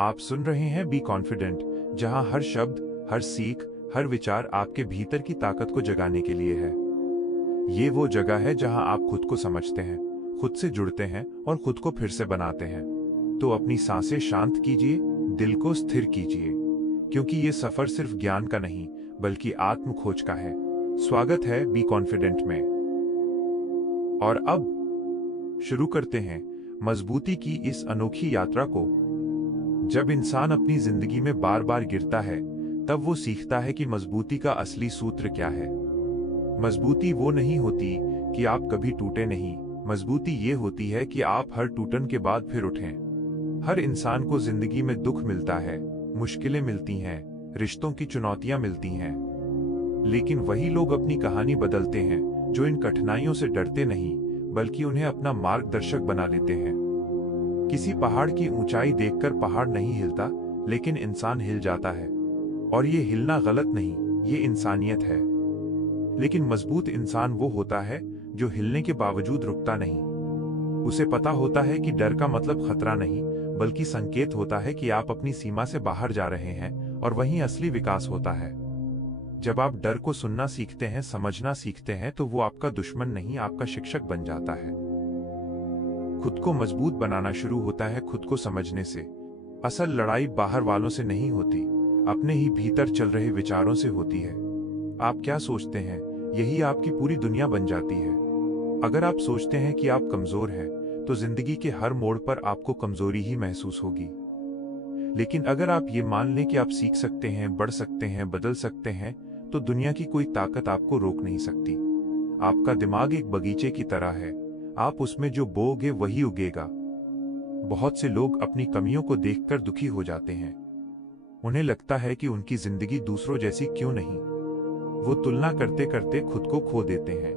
आप सुन रहे हैं बी कॉन्फिडेंट, जहां हर शब्द, हर सीख, हर विचार आपके भीतर की ताकत को जगाने के लिए है। ये वो जगह है जहां आप खुद को समझते हैं, खुद से जुड़ते हैं और खुद को फिर से बनाते हैं। तो अपनी सांसें शांत कीजिए, दिल को स्थिर कीजिए, क्योंकि ये सफर सिर्फ ज्ञान का नहीं, बल्कि आत्म खोज का है। स्वागत है बी कॉन्फिडेंट में। और अब शुरू करते हैं मजबूती की इस अनोखी यात्रा को। जब इंसान अपनी जिंदगी में बार बार गिरता है, तब वो सीखता है कि मजबूती का असली सूत्र क्या है। मजबूती वो नहीं होती कि आप कभी टूटे नहीं, मजबूती ये होती है कि आप हर टूटन के बाद फिर उठें। हर इंसान को जिंदगी में दुख मिलता है, मुश्किलें मिलती हैं, रिश्तों की चुनौतियां मिलती हैं, लेकिन वही लोग अपनी कहानी बदलते हैं जो इन कठिनाइयों से डरते नहीं, बल्कि उन्हें अपना मार्गदर्शक बना लेते हैं। किसी पहाड़ की ऊंचाई देखकर पहाड़ नहीं हिलता, लेकिन इंसान हिल जाता है। और ये हिलना गलत नहीं, ये इंसानियत है। लेकिन मजबूत इंसान वो होता है जो हिलने के बावजूद रुकता नहीं। उसे पता होता है कि डर का मतलब खतरा नहीं, बल्कि संकेत होता है कि आप अपनी सीमा से बाहर जा रहे हैं, और वहीं असली विकास होता है। जब आप डर को सुनना सीखते हैं, समझना सीखते हैं, तो वो आपका दुश्मन नहीं, आपका शिक्षक बन जाता है। खुद को मजबूत बनाना शुरू होता है खुद को समझने से। असल लड़ाई बाहर वालों से नहीं होती, अपने ही भीतर चल रहे विचारों से होती है। आप क्या सोचते हैं, यही आपकी पूरी दुनिया बन जाती है। अगर आप सोचते हैं कि आप कमजोर हैं, तो जिंदगी के हर मोड़ पर आपको कमजोरी ही महसूस होगी। लेकिन अगर आप ये मान लें कि आप सीख सकते हैं, बढ़ सकते हैं, बदल सकते हैं, तो दुनिया की कोई ताकत आपको रोक नहीं सकती। आपका दिमाग एक बगीचे की तरह है, आप उसमें जो बोओगे वही उगेगा। बहुत से लोग अपनी कमियों को देखकर दुखी हो जाते हैं। उन्हें लगता है कि उनकी जिंदगी दूसरों जैसी क्यों नहीं। वो तुलना करते करते खुद को खो देते हैं।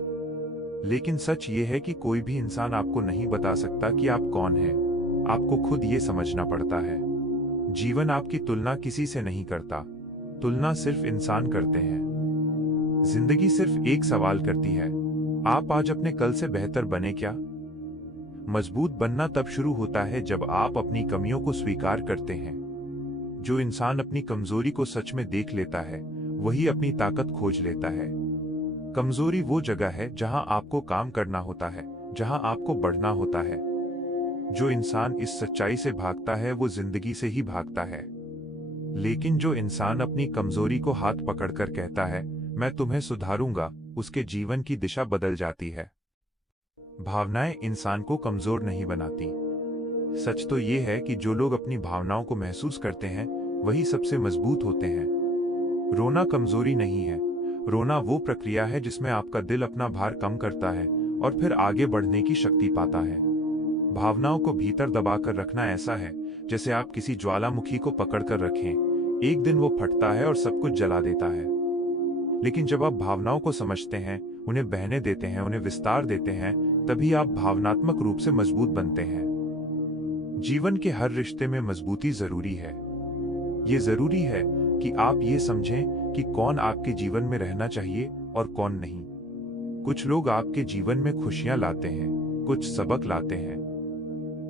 लेकिन सच ये है कि कोई भी इंसान आपको नहीं बता सकता कि आप कौन हैं। आपको खुद ये समझना पड़ता है। जीवन आपकी तुलना किसी से नहीं करता, तुलना सिर्फ इंसान करते हैं। जिंदगी सिर्फ एक सवाल करती है, आप आज अपने कल से बेहतर बने क्या? मजबूत बनना तब शुरू होता है जब आप अपनी कमियों को स्वीकार करते हैं। जो इंसान अपनी कमजोरी को सच में देख लेता है, वही अपनी ताकत खोज लेता है। कमजोरी वो जगह है जहां आपको काम करना होता है, जहां आपको बढ़ना होता है। जो इंसान इस सच्चाई से भागता है, वो जिंदगी से ही भागता है। लेकिन जो इंसान अपनी कमजोरी को हाथ पकड़कर कहता है, मैं तुम्हें सुधारूंगा, उसके जीवन की दिशा बदल जाती है। भावनाएं इंसान को कमजोर नहीं बनाती। सच तो ये है कि जो लोग अपनी भावनाओं को महसूस करते हैं, वही सबसे मजबूत होते हैं। रोना कमजोरी नहीं है, रोना वो प्रक्रिया है जिसमें आपका दिल अपना भार कम करता है और फिर आगे बढ़ने की शक्ति पाता है। भावनाओं को भीतर दबाकर रखना ऐसा है जैसे आप किसी ज्वालामुखी को पकड़कर रखें। एक दिन वो फटता है और सब कुछ जला देता है। लेकिन जब आप भावनाओं को समझते हैं, उन्हें बहने देते हैं, उन्हें विस्तार देते हैं, तभी आप भावनात्मक रूप से मजबूत बनते हैं। जीवन के हर रिश्ते में मजबूती जरूरी है। ये जरूरी है कि आप ये समझें कि कौन आपके जीवन में रहना चाहिए और कौन नहीं। कुछ लोग आपके जीवन में खुशियां लाते हैं, कुछ सबक लाते हैं,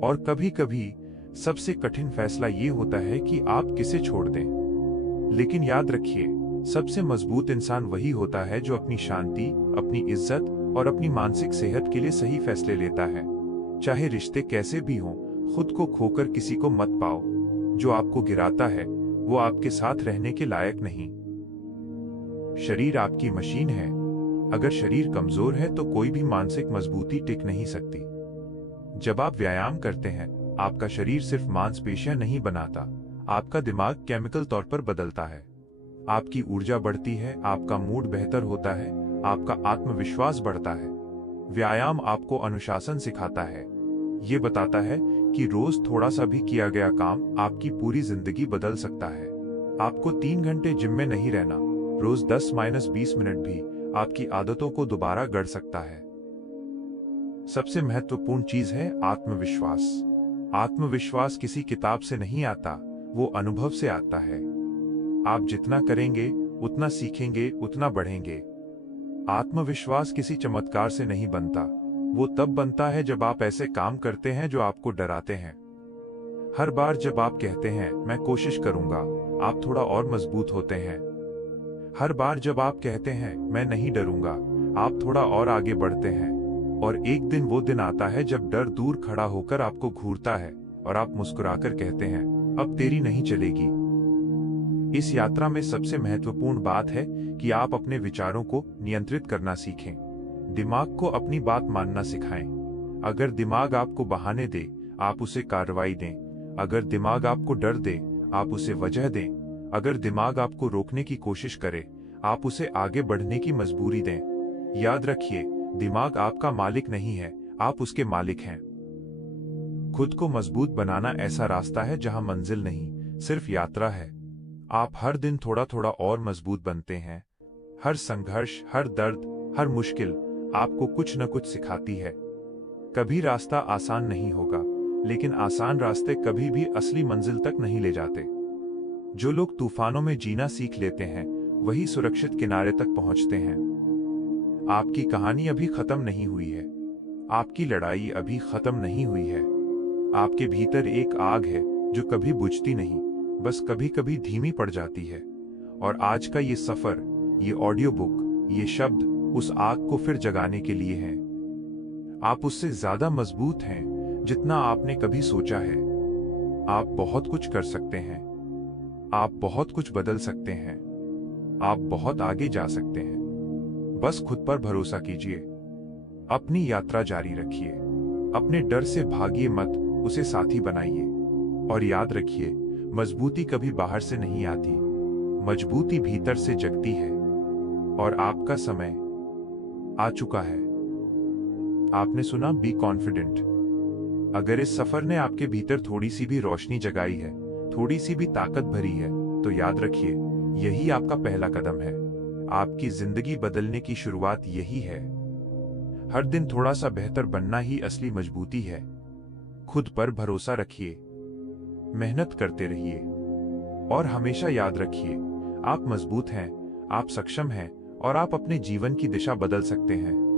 और कभी कभी सबसे कठिन फैसला ये होता है कि आप किसे छोड़ दें। लेकिन याद रखिए, सबसे मजबूत इंसान वही होता है जो अपनी शांति, अपनी इज्जत और अपनी मानसिक सेहत के लिए सही फैसले लेता है। चाहे रिश्ते कैसे भी हों, खुद को खोकर किसी को मत पाओ। जो आपको गिराता है, वो आपके साथ रहने के लायक नहीं। शरीर आपकी मशीन है। अगर शरीर कमजोर है, तो कोई भी मानसिक मजबूती टिक नहीं सकती। जब आप व्यायाम करते हैं, आपका शरीर सिर्फ मांसपेशियां नहीं बनाता, आपका दिमाग केमिकल तौर पर बदलता है। आपकी ऊर्जा बढ़ती है, आपका मूड बेहतर होता है, आपका आत्मविश्वास बढ़ता है। व्यायाम आपको अनुशासन सिखाता है। ये बताता है कि रोज थोड़ा सा भी किया गया काम आपकी पूरी जिंदगी बदल सकता है। आपको 3 घंटे जिम में नहीं रहना, रोज 10-20 मिनट भी आपकी आदतों को दोबारा गढ़ सकता है। सबसे महत्वपूर्ण चीज है आत्मविश्वास। आत्मविश्वास किसी किताब से नहीं आता, वो अनुभव से आता है। आप जितना करेंगे, उतना सीखेंगे, उतना बढ़ेंगे। आत्मविश्वास किसी चमत्कार से नहीं बनता, वो तब बनता है जब आप ऐसे काम करते हैं जो आपको डराते हैं। हर बार जब आप कहते हैं मैं कोशिश करूंगा, आप थोड़ा और मजबूत होते हैं। हर बार जब आप कहते हैं मैं नहीं डरूंगा, आप थोड़ा और आगे बढ़ते हैं। और एक दिन वो दिन आता है जब डर दूर खड़ा होकर आपको घूरता है और आप मुस्कुराकर कहते हैं अब तेरी नहीं चलेगी। इस यात्रा में सबसे महत्वपूर्ण बात है कि आप अपने विचारों को नियंत्रित करना सीखें। दिमाग को अपनी बात मानना सिखाएं। अगर दिमाग आपको बहाने दे, आप उसे कार्रवाई दें। अगर दिमाग आपको डर दे, आप उसे वजह दें। अगर दिमाग आपको रोकने की कोशिश करे, आप उसे आगे बढ़ने की मजबूरी दें। याद रखिए, दिमाग आपका मालिक नहीं है, आप उसके मालिक हैं। खुद को मजबूत बनाना ऐसा रास्ता है जहां मंजिल नहीं, सिर्फ यात्रा है। आप हर दिन थोड़ा थोड़ा और मजबूत बनते हैं। हर संघर्ष, हर दर्द, हर मुश्किल आपको कुछ न कुछ सिखाती है। कभी रास्ता आसान नहीं होगा, लेकिन आसान रास्ते कभी भी असली मंजिल तक नहीं ले जाते। जो लोग तूफानों में जीना सीख लेते हैं, वही सुरक्षित किनारे तक पहुंचते हैं। आपकी कहानी अभी खत्म नहीं हुई है। आपकी लड़ाई अभी खत्म नहीं हुई है। आपके भीतर एक आग है जो कभी बुझती नहीं, बस कभी कभी धीमी पड़ जाती है। और आज का ये सफर, ये ऑडियो बुक, ये शब्द उस आग को फिर जगाने के लिए हैं। आप उससे ज्यादा मजबूत हैं जितना आपने कभी सोचा है। आप बहुत कुछ कर सकते हैं। आप बहुत कुछ बदल सकते हैं। आप बहुत आगे जा सकते हैं। बस खुद पर भरोसा कीजिए। अपनी यात्रा जारी रखिए। अपने डर से भागिए मत, उसे साथी बनाइए। और याद रखिए, मजबूती कभी बाहर से नहीं आती, मजबूती भीतर से जगती है। और आपका समय आ चुका है। आपने सुना, बी कॉन्फिडेंट। अगर इस सफर ने आपके भीतर थोड़ी सी भी रोशनी जगाई है, थोड़ी सी भी ताकत भरी है, तो याद रखिए, यही आपका पहला कदम है। आपकी जिंदगी बदलने की शुरुआत यही है। हर दिन थोड़ा सा बेहतर बनना ही असली मजबूती है। खुद पर भरोसा रखिए, मेहनत करते रहिए और हमेशा याद रखिए, आप मजबूत हैं, आप सक्षम हैं और आप अपने जीवन की दिशा बदल सकते हैं।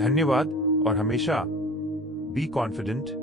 धन्यवाद और हमेशा बी कॉन्फिडेंट।